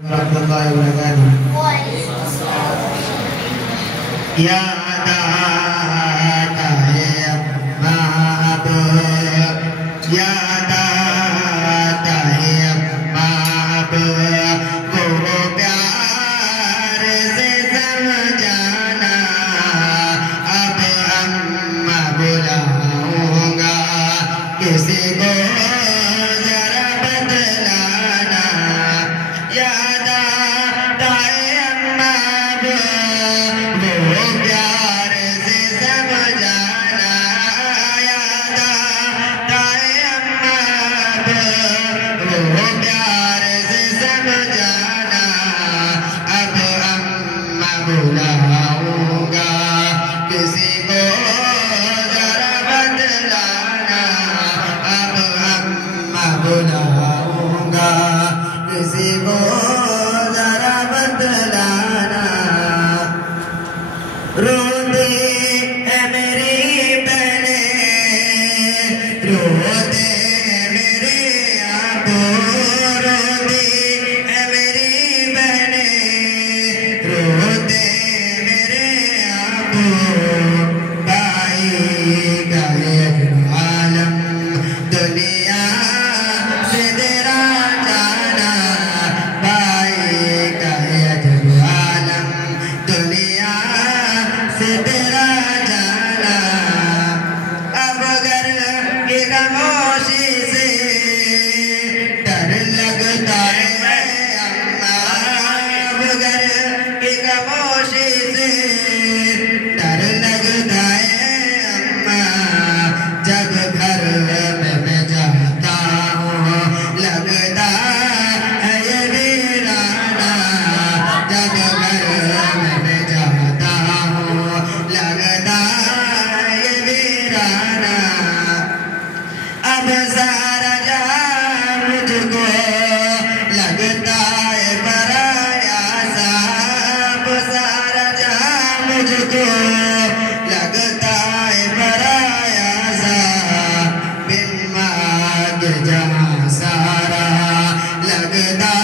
warahmatullahi wabarakatuh. Ya Daata ya Mahabub, Ya Daata ya Mahabub, को प्यार से समझाना, अब अम्मा बुलाऊंगा किसी को जरा बतलाना। याद आता है अम्मा वो प्यार से समझाना। याद आता है अम्मा वो प्यार से समझाना, अब अम्मा बुलाऊंगा किसी को जरा बतलाना। अब अम्मा बुलाऊंगा किसी को जरा बतलाना। रोती है मेरी बहनें, रोते मेरे आबू, रोती है मेरी बहनें, रोते मेरे आबू। भाई गए आलम दुनिया से तेरा जाना, भाई गए आलम दुनिया से तेरा जाना। अब घर की खामोशी से डर लगता है अम्मा, अब घर की खामोशी से डर लगता है अम्मा। जब घर में मैं जाता हूँ लगता है ये वीराना, जब घर में मैं जाता हूँ लगता है ये वीराना। अब सारा जहां मुझको लगता है पराया सा, अब सारा जहां मुझको लगता है पराया सा। बिन मांगे जहां सारा लगता